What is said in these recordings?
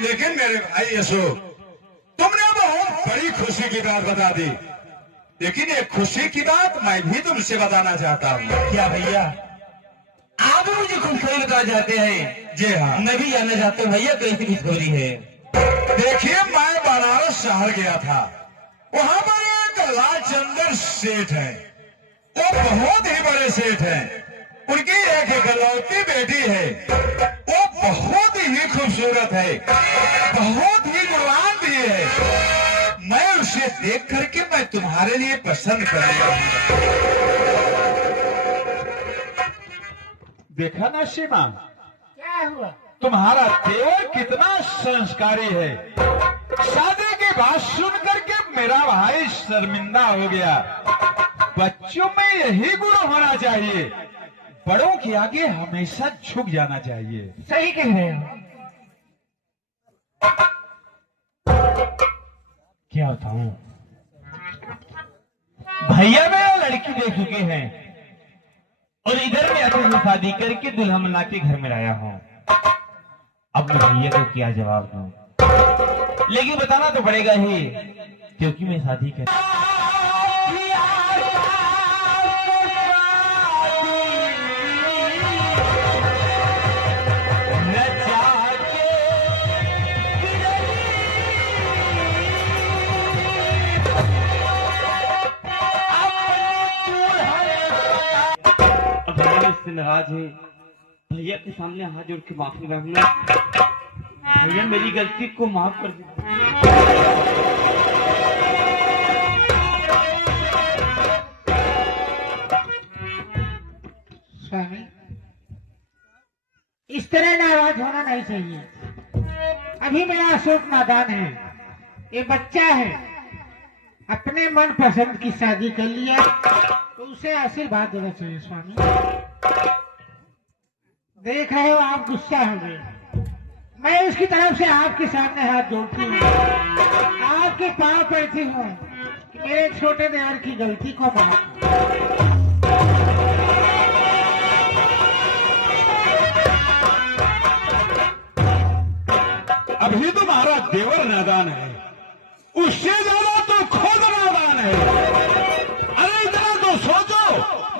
लेकिन मेरे भाई अशोक, तुमने बहुत बड़ी खुशी की बात बता दी, लेकिन एक खुशी की बात मैं भी तुमसे बताना चाहता हूँ। क्या भैया, आप मुझे खुशखबरी बताना चाहते हैं? जी हाँ। मैं भी जानना चाहता हूँ भैया, कैसी खुशखबरी है? देखिए, मैं बनारस शहर गया था। वहाँ पर एक लालचंदर सेठ है। वो बहुत ही बड़े सेठ हैं। उनकी एक इकलौती बेटी है। वो बहुत ही खूबसूरत है, बहुत ही जवान भी है। मैं उसे देख करके मैं तुम्हारे लिए पसंद करूंगा। देखा ना सीमा, क्या हुआ? तुम्हारा देवर कितना संस्कारी है। शादी की बात सुन करके मेरा भाई शर्मिंदा हो गया। बच्चों में यही गुण होना चाहिए, बड़ों के आगे हमेशा झुक जाना चाहिए। सही कह रहे हो। क्या बताऊं भैया, मेरा लड़की देख चुके हैं और इधर में आते हुए शादी करके दुल्हा मना के घर में लाया हूं। अब मैं भैया को क्या जवाब दूं, लेकिन बताना तो पड़ेगा ही, क्योंकि मैं शादी कर नाराज है। भैया के सामने हाथ जोड़ के माफी मांगना। भैया मेरी गलती को माफ कर दीजिए। स्वामी, इस तरह नाराज होना नहीं चाहिए। अभी मेरा अशोक नादान है, ये बच्चा है। अपने मन पसंद की शादी कर लिया तो उसे आशीर्वाद देना चाहिए। स्वामी, देख रहे हो आप गुस्सा हो गए। मैं उसकी तरफ से आपके सामने हाथ जोड़ती हूँ, आपके पांव पड़ती हूँ कि मेरे छोटे देवर की गलती को माफ। अभी तुम्हारा देवर नादान है, उससे ज्यादा तो खुद नादान है। अरे इतना तो सोचो,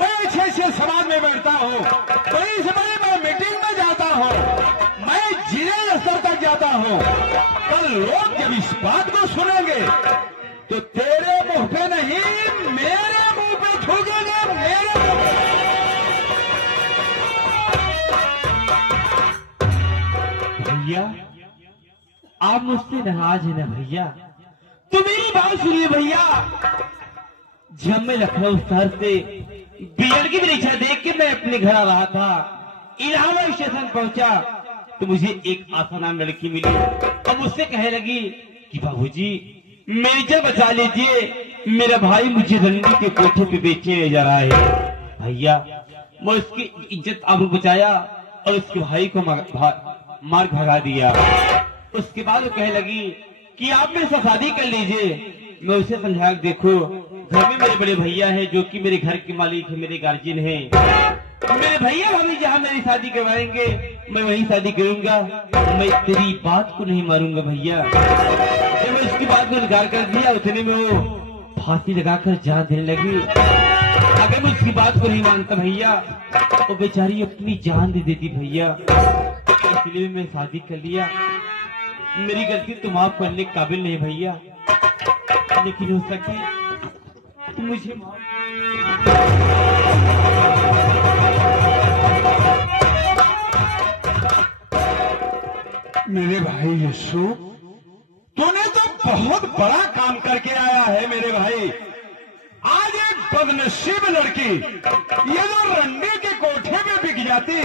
मैं अच्छे समाज में बैठता हूँ, बड़ी से बड़ी मैं मीटिंग में जाता हूँ, मैं जिले स्तर तक जाता हूँ। कल लोग जब इस बात को सुनेंगे तो तेरे मुंह पे नहीं, मेरे मुंह पे थूकेंगे, मेरे मुंह पे। भैया, आप मुझसे नाराज है ना भैया? तो मेरी बात सुनिए भैया। जब मैं लखनऊ शहर से बीएड की परीक्षा देख के मैं अपने घर आ रहा था, इलाहाबाद स्टेशन पहुंचा तो मुझे एक आशा नाम लड़की मिली और मुझसे कहने लगी कि बाबूजी मेरी इज्जत बचा लीजिए, मेरा भाई मुझे रंडी के कोठे पे बेचने जा रहा है। भैया, मैं उसकी इज्जत आबरू बचाया और उसके भाई को मार भगा दिया। उसके बाद वो कहने लगी कि आप मेरे साथ शादी कर लीजिए। मैं उसे समझा, देखो घर में मेरे बड़े भैया हैं जो कि मेरे घर के मालिक है, मेरे गार्जियन हैं। मेरे भैया भाभी जहाँ मेरी शादी करवाएंगे मैं वहीं शादी करूंगा, मैं तेरी बात को नहीं मारूंगा भैया। जब मैं उसकी बात को इनकार कर दिया, उतने में वो फांसी लगाकर जान देने लगी। अगर मैं उसकी बात को नहीं मानता भैया, वो बेचारी अपनी जान दे देती भैया। इसलिए मैं शादी कर लिया। मेरी गलती तुम माफ करने के काबिल नहीं भैया, लेकिन हो सके तो मुझे मेरे भाई यशु, तूने तो बहुत बड़ा काम करके आया है मेरे भाई। आज एक बदनसीब लड़की ये जो रंडी के कोठे में बिक जाती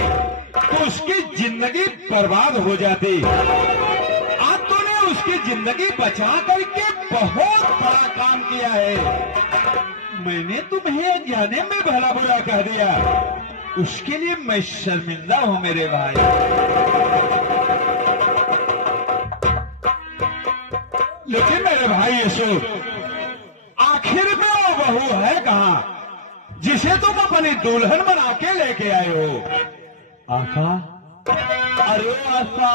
तो उसकी जिंदगी बर्बाद हो जाती। आज तूने उसकी जिंदगी बचा करके बहुत बड़ा काम किया है। मैंने तुम्हें जाने में भला बुरा कह दिया, उसके लिए मैं शर्मिंदा हूं मेरे भाई। लेकिन मेरे भाई यशु, आखिर में वो बहू है कहाँ जिसे तुम अपनी दुल्हन बना के लेके आए हो? आका, अरे आशा,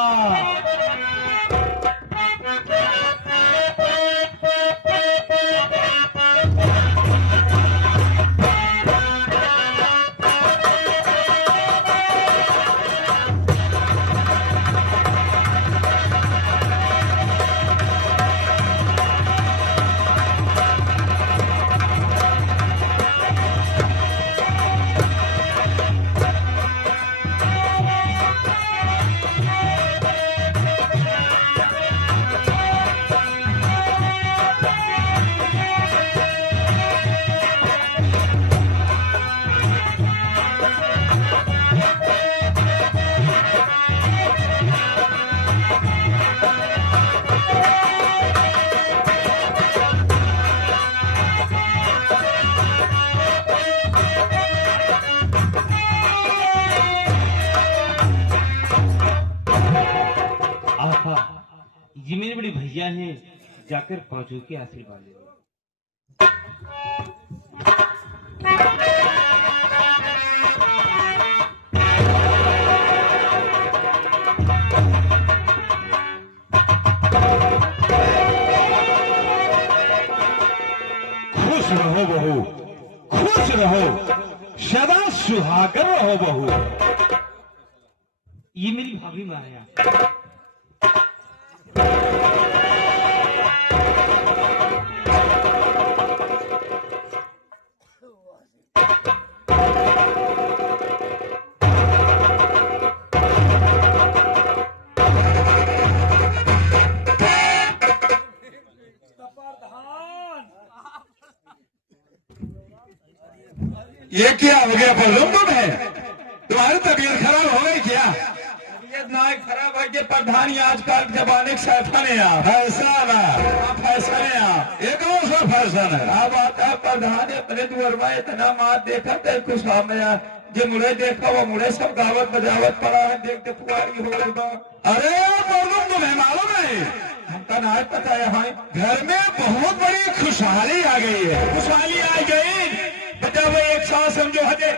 ये मेरे बड़े भैया हैं, जाकर पहुंचो के आशीर्वाद ले लो। खुश रहो बहू, खुश रहो, सदा सुहागर रहो बहू। ये मेरी भाभी माया। ये क्या हो गया प्रदम तुम्हें? तुम्हारी तबीयत खराब हो गई क्या? तबीयत ना खराब है कि प्रधान आजकल के जमाने के फैशन है। फैशन है, फैशन है। ये कौन सा फैशन है? क्या बात है प्रधान अपने द्वार में इतना मार देखा थे कुछ हमें जो मुड़े देखा वो मुड़े सब गावत बजावत पड़ा है। देखते पुआरी हो गई। अरे यार प्रदम तुम्हें मालूम है हमका ना पता है। हाँ घर में बहुत बड़ी खुशहाली आ गई है। खुशहाली आ गई। बता वो एक साथ समझो हजे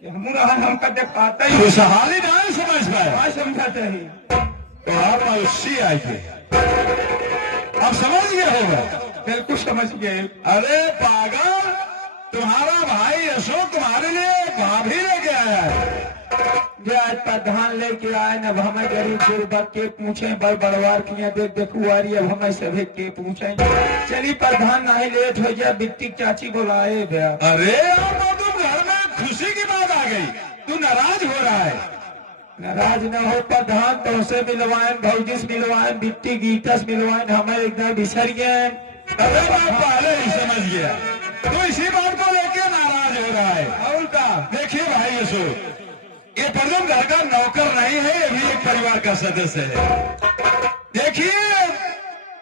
हम कदे खाता ही खुशहाली नहीं समझ पाए हाँ समझाते ही। तो आप मौसी आई थी, अब समझ गए होगा। बिल्कुल समझ गए। अरे पागल, तुम्हारा भाई अशोक तुम्हारे लिए भाभी लेके आया है। जो आज प्रधान लेके आए न, अब हमें गरीब गुरबा के पूछे बड़ बड़वार किया देख देखुआरी। अब हमें सभी के पूछे। चली प्रधान नहीं लेट हो जाए, बिट्टी चाची बुलाए भैया। अरे यार तो तुम घर में खुशी की बात आ गई, तू नाराज हो रहा है। नाराज न हो प्रधान, तो उसे मिलवाएं, भौजी से मिलवाएं, बिट्टी गीता से मिलवाएं, हमें एकदम बिसर गए। अरे मैं पहले ही समझ गया, तो इसी बात को लेके नाराज हो रहा है। और का देखिए भाई अशोक, ये प्रदम घर का नौकर नहीं है, ये भी एक परिवार का सदस्य है। देखिए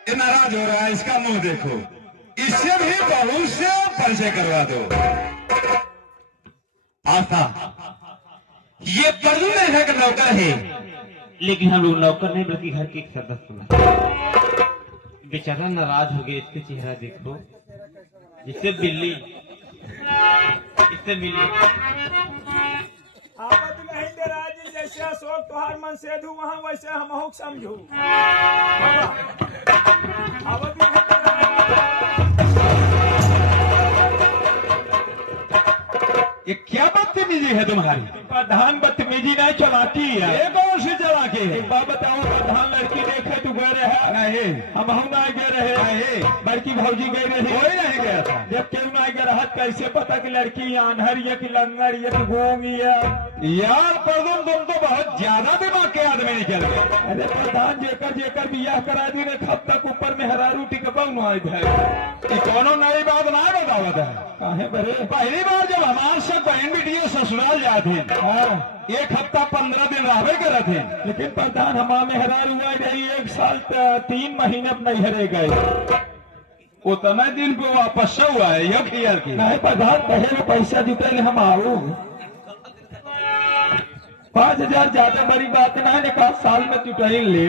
ये नाराज हो रहा है, इसका मुंह देखो, इससे भी बहू से परिचय करवा दो। आस्था, ये प्रदम घर का नौकर है, लेकिन हम लोग नौकर नहीं बल्कि घर के एक सदस्य हैं। बेचारा नाराज हो गया, इसके चेहरा देखो, जिससे बिल्ली इससे मिली। आपत नहीं दराज जैसे अशोक तुहार मन से धू वहाँ वैसे हम समझू। आवत नहीं ये क्या बदतमीजी है तुम्हारी? प्रधान बदतमीजी नहीं चलाती है। ये कौन सी चलाकी है? एक बात बताओ, प्रधान लड़की देखे तू गए रहे नहीं, हम नहीं गए रहे नहीं, बड़की भौजी गई रही। कोई नहीं गया था। जब क्यों नहीं गए रहा, कैसे पता कि लड़की आन्हर ये कि लंगर ये कि गूंग ये? यार प्रदम तुम तो बहुत ज्यादा दिमाग के आदमी निकल गए। अरे प्रधान जेकर जेकर बियाह करा दी ने खब तक ऊपर में हरा रोटी का बन आई है। ये कोनो नई बात ना बतावत है। काहे बरे? पहली बार जब हमारे सब बहन बेटियां ससुराल जाते हाँ, एक हफ्ता 15 दिन रहवे करे थे। लेकिन प्रधान हमारे में हरा हुआ रही 1 साल 3 महीने अब नहीं हरे गए। उतना दिन पे वापस से हुआ है यह क्लियर की। नहीं प्रधान, पहले में पैसा जुटे हम आओ 5,000 ज्यादा बड़ी बात नहीं है, 1 साल में जुटाई ले।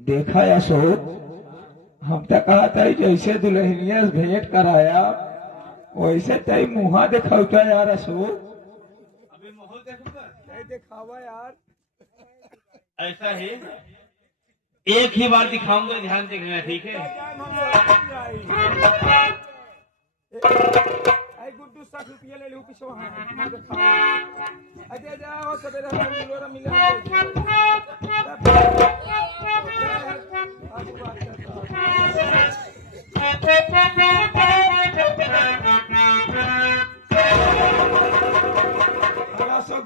देखा अशोक, हम तो कहा था जैसे दुल्हनिया से भेंट कराया वैसे तई मुहा दिखौता यार अशोक। अभी माहौल देखूंगा, दिखावा यार। ऐसा है, एक ही बार दिखाऊंगा, ध्यान देखना, ठीक है? गुड्डू 60 रुपया ले लू पिछवा। अजय जाओ सवेरे मिले।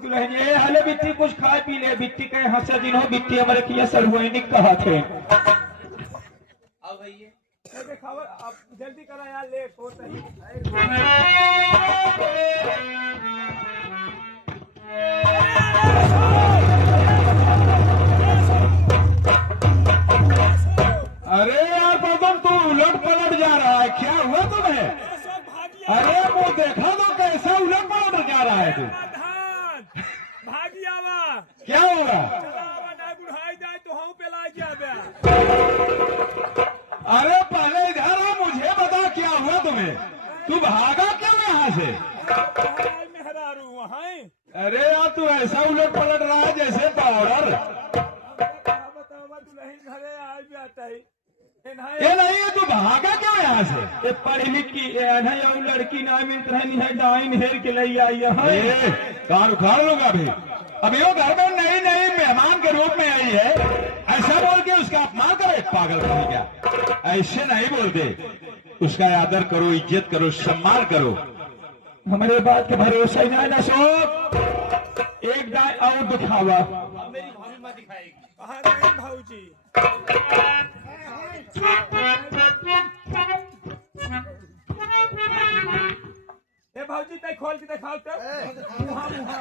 दुल्हनिया हले बिट्टी कुछ खाए पी ले। बिट्टी के हंसे दिन हो, बिट्टी हमारे किया सरवैनिक कहा थे। अब भैया खबर आप जल्दी करा यार, लेट हो सही। तू भागा क्यों यहाँ से? मेहरारू वहाँ अरे यार तू ऐसा उलट पलट रहा है जैसे पाउडर। दुल्हन घरे आज भी आता है ये नहीं है, तू भागा क्यों यहाँ से? ये पढ़ी लिखी लड़की ना मिल रही है, डाइन हेर के लिए आई है। ए, कान उखाड़ लूंगा अभी वो घर में नई नई मेहमान के रूप में आई है, ऐसा बोल के उसका अपमान करे? पागल कहीं क्या, ऐसे नहीं बोलते। उसका आदर करो, इज्जत करो, सम्मान करो। हमारे बात के भरोसा ही ना शोक, एक दाई और दिखावा। मेरी भाभी माँ दिखाएगी। कहाँ गए भाऊजी? ए भाऊजी तय खोल के दिखाओ तो मुहा मुहा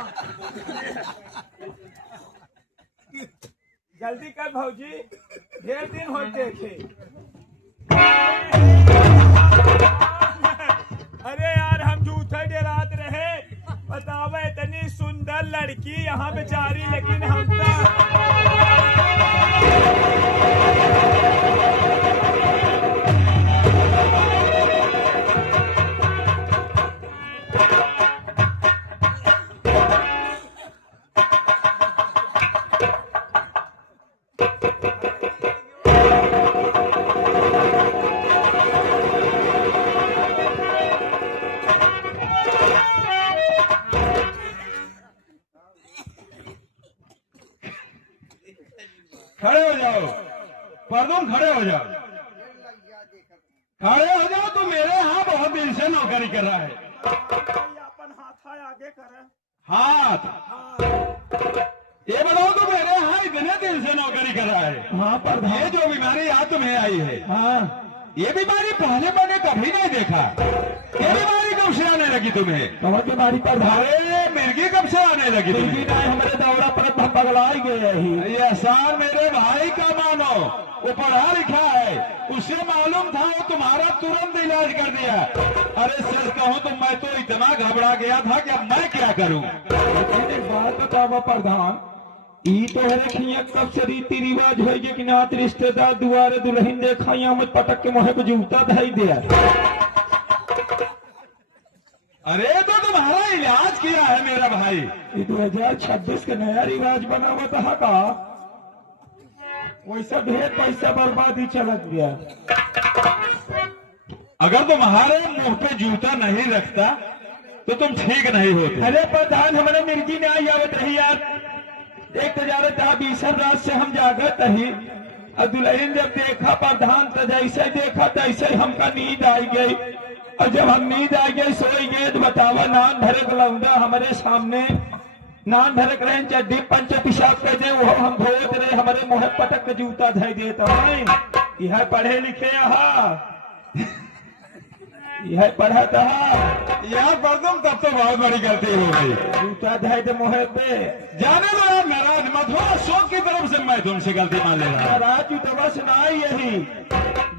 जल्दी कर भाऊजी, ढेर दिन हो देखे। अरे यार हम झूठे डेरात रहे, बतावे इतनी सुंदर लड़की यहाँ बेचारी, लेकिन हम खड़े हो जाओ परदून, खड़े हो जाओ, खड़े हो जाओ। तू मेरे यहाँ बहुत दिन से नौकरी कर रहा है। अपन हाथ आगे करे। हाथ ये बताओ, तू मेरे यहाँ इतने दिन से नौकरी कर रहा है। हाँ पर ये जो बीमारी आज तुम्हें आई है, हाँ ये बीमारी पहले मैंने कभी नहीं देखा। ये बीमारी कब से आने लगी तुम्हें? बहुत बीमारी पर अरे मिर्गी कब से आने लगी तुम्हें? हमारे दौरा पर पगलाई गए ही। ये एहसान मेरे भाई का मानो, वो पढ़ा लिखा है, उसे मालूम था, वो तुम्हारा तुरंत इलाज कर दिया। अरे सच कहूँ तो मैं तो इतना घबरा गया था कि अब मैं क्या करूँ। लेकिन एक बात बतावा प्रधान, ई तो है कब से रीति रिवाज है कि नात रिश्तेदार दुआरे दुल्हन देखा या मत पटक के मोहे को जूता धाई दिया। अरे तो तुम्हारा इलाज किया है मेरा भाई। ये 2026 का नया रिवाज बना हुआ था का, वैसा ढेर पैसा बर्बादी चलत गया। अगर तुम्हारे मुंह पे जूता नहीं रखता तो तुम ठीक नहीं होते। अरे प्रधान हमारे मिर्गी नहीं आवत रही यार, एक तजारत था बीसर रात से हम जागत रही, और दुल्हन जब देखा प्रधान तो जैसे देखा तैसे ही हमका नींद आई गई, और जब हम नींद आ गए सोई गए तो बतावा नान भरक लौंडा हमारे सामने नान भरक रहे चड्डी पंच पिशाब कर दे, वो हम धोत रहे, हमारे मुँह पटक के जूता धाई देता है। यह पढ़े लिखे यह पढ़ा था यार पर तुम तब तो बहुत बड़ी गलती हो गई। जूता धाई दे मुँह पे। जाने दो यार, नाराज मत हो, शौक की तरफ से मैं तुमसे गलती मान ले रहा हूँ। राजू तो बस ना यही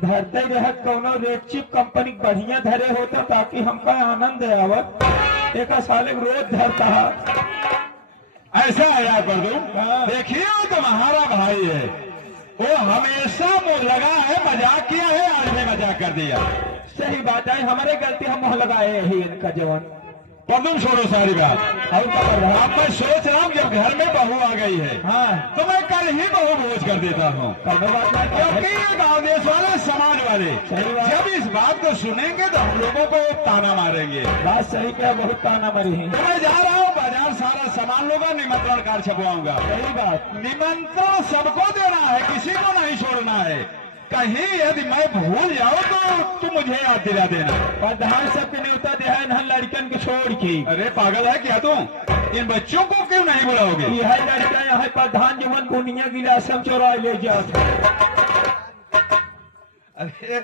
धरते रह कोनो रेड चिप कंपनी बढ़िया धरे होता ताकि हमका आनंद आवत, एक साल रोज धरता। ऐसा है यार पर तुम देखिए, वो तुम्हारा भाई है, वो हमेशा मुंह लगा है, मजाक किया है, आज भी मजाक कर दिया। सही बात है, हमारे गलती हम मुँह लगाए ही इनका जवान। पर तुम छोड़ो सारी बात, और क्या कर रहा? अब मैं सोच रहा हूँ जब घर में बहू आ गई है हाँ तो मैं कल ही बहू भोज कर देता हूँ, क्योंकि ये गाँव देश वाले समाज वाले सही बात। जब इस बात को सुनेंगे तो हम लोगों को ताना मारेंगे। बात सही क्या, बहुत ताना मरी है। तो मैं जा रहा हूँ बाजार, सारा सामान लूंगा, निमंत्रण कार्ड छपवाऊंगा। सही बात। निमंत्रण सबको देना है, किसी को नहीं छोड़ना है। कहीं यदि मैं भूल जाऊं तो तुम मुझे याद दिला देना। प्रधान सबके न्योता दे है न लड़कन को छोड़ के। अरे पागल है क्या तुम, इन बच्चों को क्यों नहीं बुलाओगे? यह लड़का यहाँ प्रधान जीवन बुनिया गिलासम चोरा ले जाते। अरे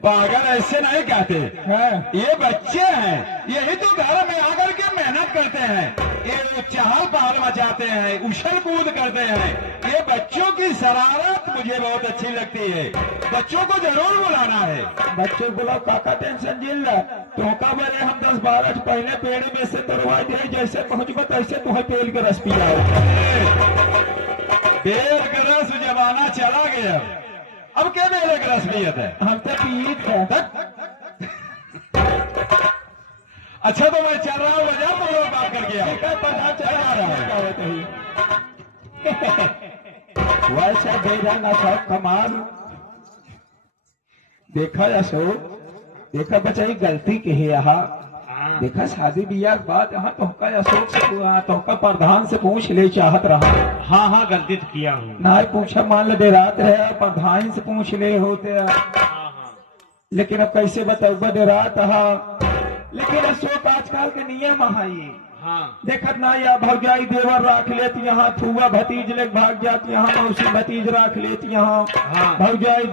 पागल ऐसे नहीं कहते हाँ। ये बच्चे हैं, यही तो घर में आकर के मेहनत करते हैं, ये चहल पहल मचाते हैं, उछल कूद करते हैं। ये बच्चों की शरारत मुझे बहुत अच्छी लगती है, बच्चों को जरूर बुलाना है। बच्चों बोला काका टेंशन झेल रहा, तो का बरे हम 10-12 पहले पेड़ में से तोड़वा दे, जैसे पहुंचबा तैसे तुम्हें पेड़ के रस पिलाओ। बेर का रस जमाना चला गया, अब क्या बेर का रस पियत है? हम तो पीत है। अच्छा तो मैं चल रहा हूँ वजह पर लोग बात करके आए पता चला रहा है वैसा दे जाना सब कमाल देखा अशोक देखा बचाई गलती की है यहाँ देखा शादी ब्याह के बाद यहाँ तोहका अशोक से तोहका प्रधान से पूछ ले चाहत रहा हाँ हाँ गलती तो किया हूँ। ना पूछा मान ले दे रात रहे प्रधान से पूछ ले होते लेकिन अब कैसे बताऊंगा दे रात लेकिन अशोक आजकल के नियम ये हाँ देखत ना या भौजाई देवर राख लेत यहाँ फुआ भतीज ले भाग जात यहाँ मौसी भतीज राख लेत यहाँ हाँ। भौजाई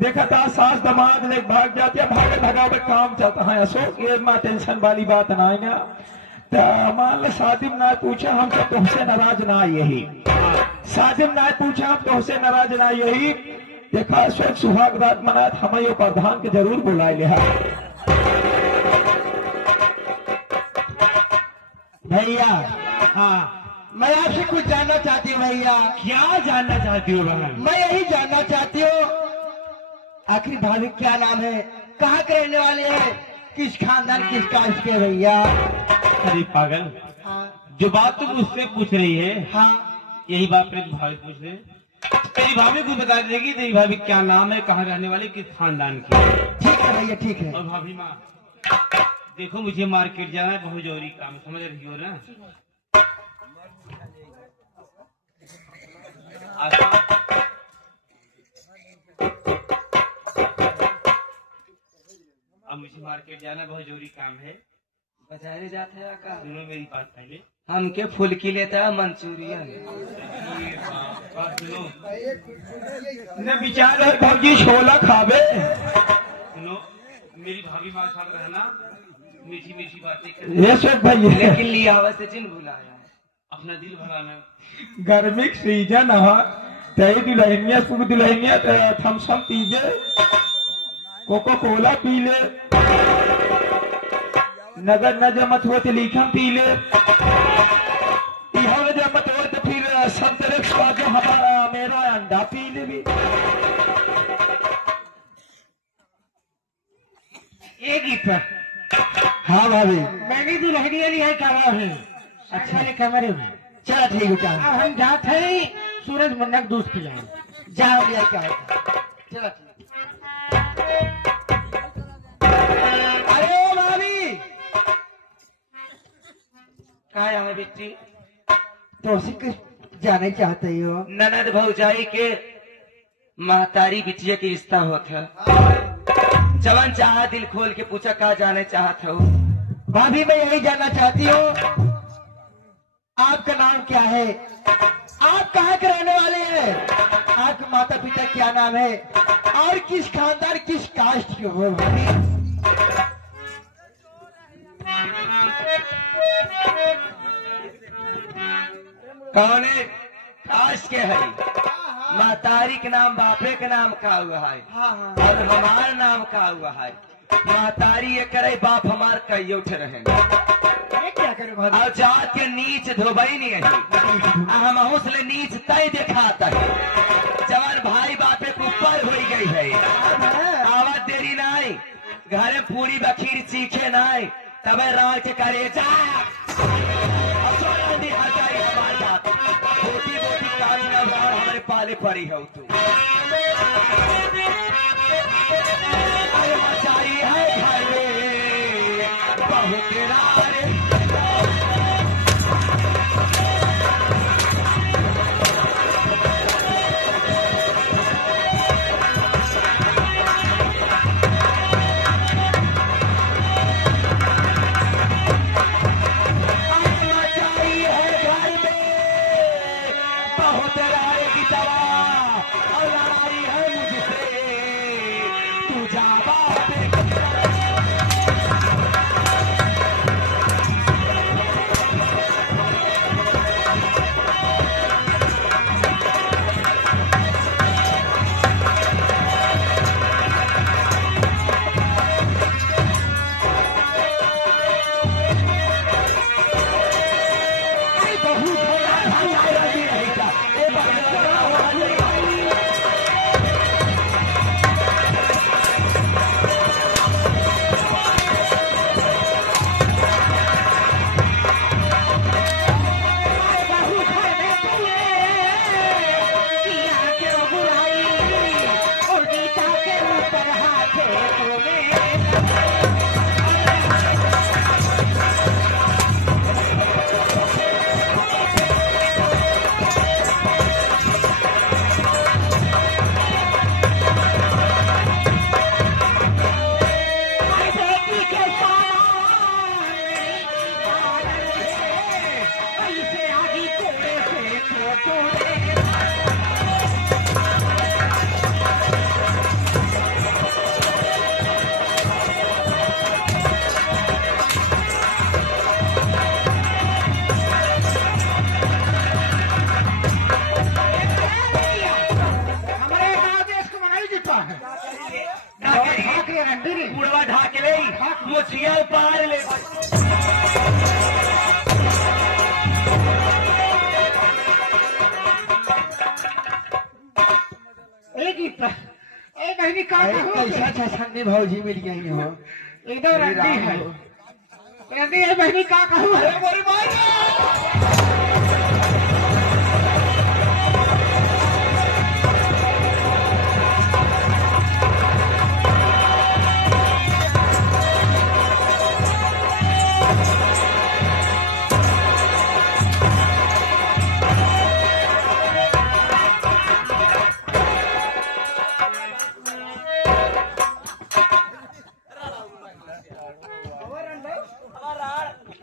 देखत सास दमाद ले भाग जात या भाग भगावे काम चलता है अशोक ये मां टेंशन वाली बात ना है ना तो मान लो शादी में ना पूछा हम सब तुमसे नाराज ना यही शादी में ना पूछा हम तुमसे नाराज ना यही देखा अशोक सुहाग रात मनात हमें यो प्रधान के जरूर बुलाए लिया भैया हाँ मैं आपसे कुछ जानना चाहती हूँ भैया। क्या जानना चाहती हो बहन? मैं यही जानना चाहती हूँ आखिर भाभी क्या नाम है, कहाँ के रहने वाले हैं, किस खानदान किस कास्ट के भैया? अरे पागल हाँ जो बात तुम मुझसे पूछ रही है हाँ यही बात मेरी भाभी पूछ रहे तेरी भाभी को बता देगी तेरी भाभी क्या नाम है, कहाँ रहने वाली, किस खानदान की है। ठीक है भैया ठीक है। और भाभी माँ देखो मुझे मार्केट जाना है, बहुत जरूरी काम, समझ रही हो ना? अब मुझे मार्केट जाना है, बहुत जरूरी काम है। बाजारे जाते हैं का सुनो मेरी बात पहले। हमके फुल्की लेता है मंचूरियन। बात सुनो न विचार है भौजी छोला खावे सुनो मेरी भाभी माँ साथ रहना, मीठी मीठी बातें कर, ये सब भाई लेकिन लियावा से जिन भुलाया अपना दिल भराना। गर्मी के सीजन है तई दुल्हनिया सुख दुल्हनिया थम्सअप पीजे कोको कोला पी ले नगर न जमत हो तो लीखम पी ले इहो न जमत हो तो फिर संतरे के स्वाद जो हमारा मेरा अंडा पी ले भी एक ही पर हाँ भाभी मैंने दुल्हनिया लिया कमरा है अच्छा वाले कमरे में। चल ठीक है अब हम जाते हैं सूरज मंडक दूध पिलाए जाओ लिया क्या चलो अरे भाभी कहा है हमें बिट्टी तो उसी के जाने चाहते हो? ननद भौजाई के महतारी बिटिया के रिश्ता होता जवान चाह दिल खोल के पूछा कहा जाने चाहत हो। भाभी मैं यही जानना चाहती हूँ आपका नाम क्या है, आप कहाँ के रहने वाले हैं, आपके माता पिता क्या नाम है और किस खानदान किस कास्ट के हो भाभी? कौन है काश के है महतारी के नाम बापे के नाम का हुआ है और हमार नाम का हुआ है। महतारी ये करे बाप हमार कई उठ रहे ये क्या करे भाभी? और जात के नीच धोबई नहीं है हम हौसले नीच तय दिखाता है जवान भाई बापे के ऊपर हो गई है आवाज देरी नहीं घरे पूरी बखीर चीखे नहीं तबे रात के करे जा बोटी बोटी काज हमारे पाले पड़ी हो तू अरे मचाई है घर में बहु तेरा बसिया पार ले एक अभी का कैसा छछन्नी भौजी मिल गई हो एकदम रंडी है रंडी है बहनी का कहूँ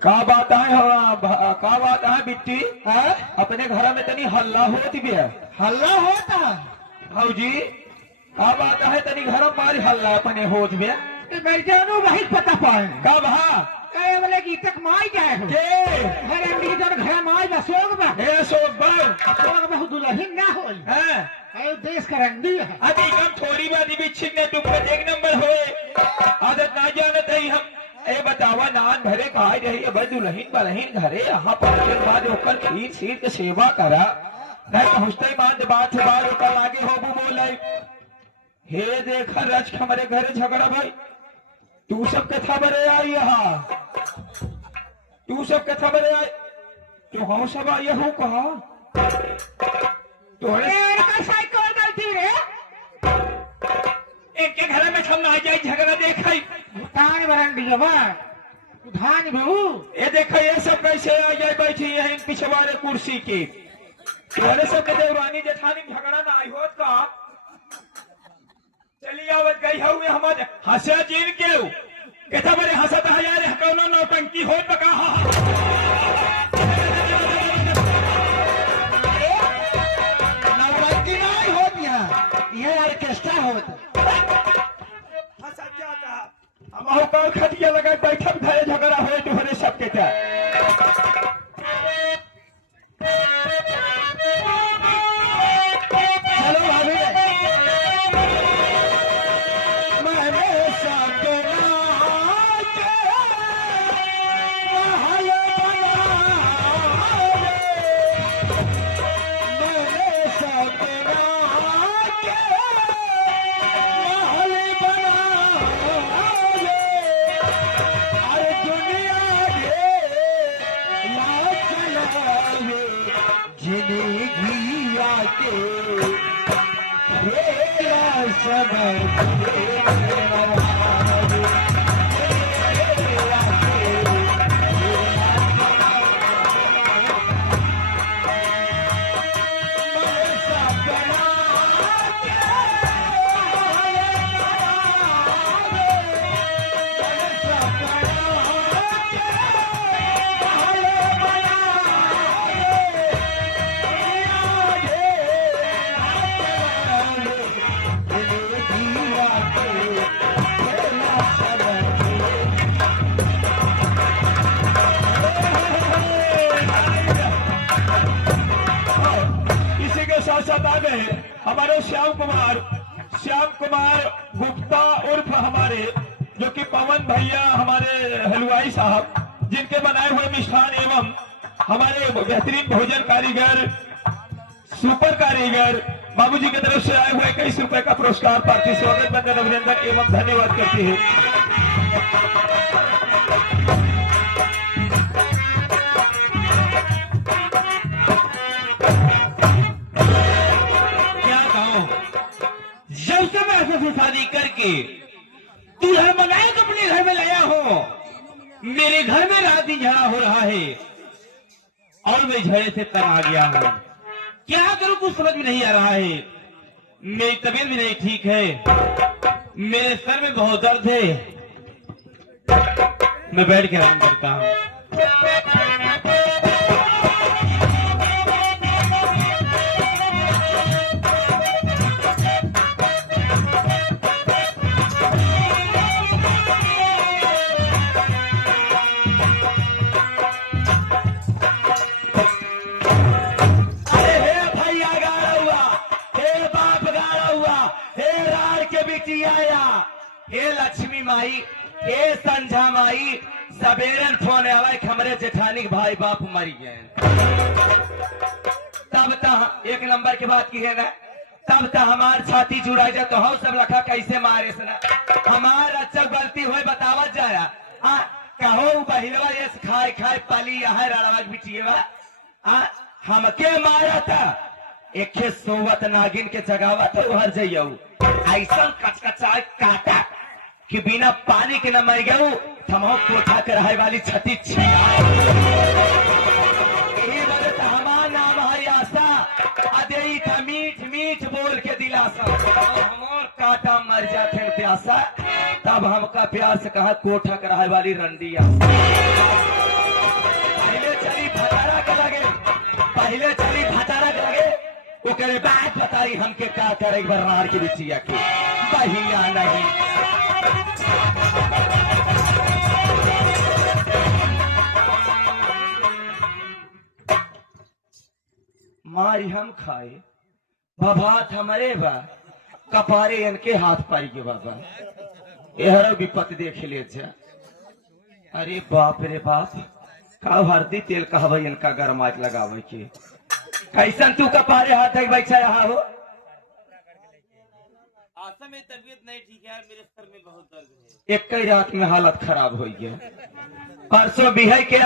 का बात है बिट्टी अपने घर में तनी हल्ला होती भी है हल्ला होता भौजी का बात है तनी घर मारी हल्ला अपने होत भी मैं जानू वही पता पाए कब हाँ कहे बोले कि तक माई जाए हो के घर अंडी जन घर माई बसोग बा हे सोच बाऊ सोग बहु दुल्हन ना होई हैं है देश का रंडी है अभी कम थोड़ी बात भी छिन्ने टुकड़े एक नंबर होए आदत ना जानत है हम ए बतावा नान भरे कहा रही अब दुल्हन बलहीन घरे यहाँ पर के बाद ओकर खीर सीर के सेवा करा नहीं पहुँचते ही मान बात से बात ओकर आगे होबू बोले हे देखा रच हमारे घरे झगड़ा भाई तू सब कथा बरे आई यहाँ तू सब कथा बरे आई तू हम सब आई हूँ कहा तोहरे साइकिल गलती रे एक के घर में हम ना जाए झगड़ा देखा धान बरंडी है बा धान बहु ये देखा ये सब कैसे आ जाए बैठी है पीछे वाले कुर्सी की तुम्हारे सब के देवरानी जेठानी झगड़ा ना आई होत का चली आवत गई हुए हमारे हंसा जीन के कहता बड़े हंसत हजार कौनो नौटंकी होत का नौटंकी नहीं होती है ये ऑर्केस्ट्रा होता हम कौन खटिया लगा बैठक धरे झगड़ा हो तुम्हारे सबके क्या चलो भाभी मैंने सपना के महल बनाए मैंने सपना के महल बनाए अरे दुनिया रे लाख लगावे जिंदगी आके खेला समय इसी के साथ साथ आ गए हमारे श्याम कुमार गुप्ता उर्फ हमारे जो कि पवन भैया हमारे हलवाई साहब जिनके बनाए हुए मिष्ठान एवं हमारे बेहतरीन भोजन कारीगर सुपर कारीगर बाबूजी की तरफ से आए हुए 21 रुपए का पुरस्कार पार्टी स्वागत बंदन अभिनंदन एवं धन्यवाद करती है। क्या कहूँ जब से मैं ऐसे शादी करके तू घर बनाए तो अपने घर में लाया हो मेरे घर में रात ही झगड़ा हो रहा है और मैं झगड़े से तर आ गया हूँ क्या करूँ कुछ समझ में नहीं आ रहा है मेरी तबीयत भी नहीं ठीक है मेरे सर में बहुत दर्द है मैं बैठ के आराम करता हूँ। हे लक्ष्मी माई ए संझा माई सवेरन फोन आवे कि हमरे जेठानी के भाई बाप मर गए। तब तक एक नंबर के बात की है ना, तब तक हमार छाती जुड़ा जाए तो हम सब लखा कैसे मारे से ना हमार अच्छा गलती हुई बतावत जाया। कहो बहिलवा ये खाए खाए पाली यहाँ रड़ावत बिटिएवा हमके मारा था एक सोवत नागिन के जगावत हर जाइयो ऐसा कचकचा काटा कि बिना पानी के न मर गयो थमो कोठा कराए वाली छती हमारा नाम है आशा अदे था मीठ मीठ बोल के दिलासा हमोर काटा मर जाते हैं प्यासा तब हमका प्यास कहा कोठा कराए वाली रंडिया पहले चली भतारा के लगे पहले चली भतारा के लगे ओकरे बाद बताई हमके का करे बरनार की बिटिया की बहिया नहीं मारी हम खाए बभात हमारे बा कपारे इनके हाथ पाई के बाबा यह विपत देख ले जा। अरे बाप रे बाप का हरदी तेल कहब इनका गरमाज लगावे के कैसन तू कपारे हाथ है बैठा यहाँ हो। आशा में तबीयत नहीं ठीक है यार, मेरे सर में बहुत दर्द है। एक ही रात में हालत खराब हो गया। परसों बिहाई के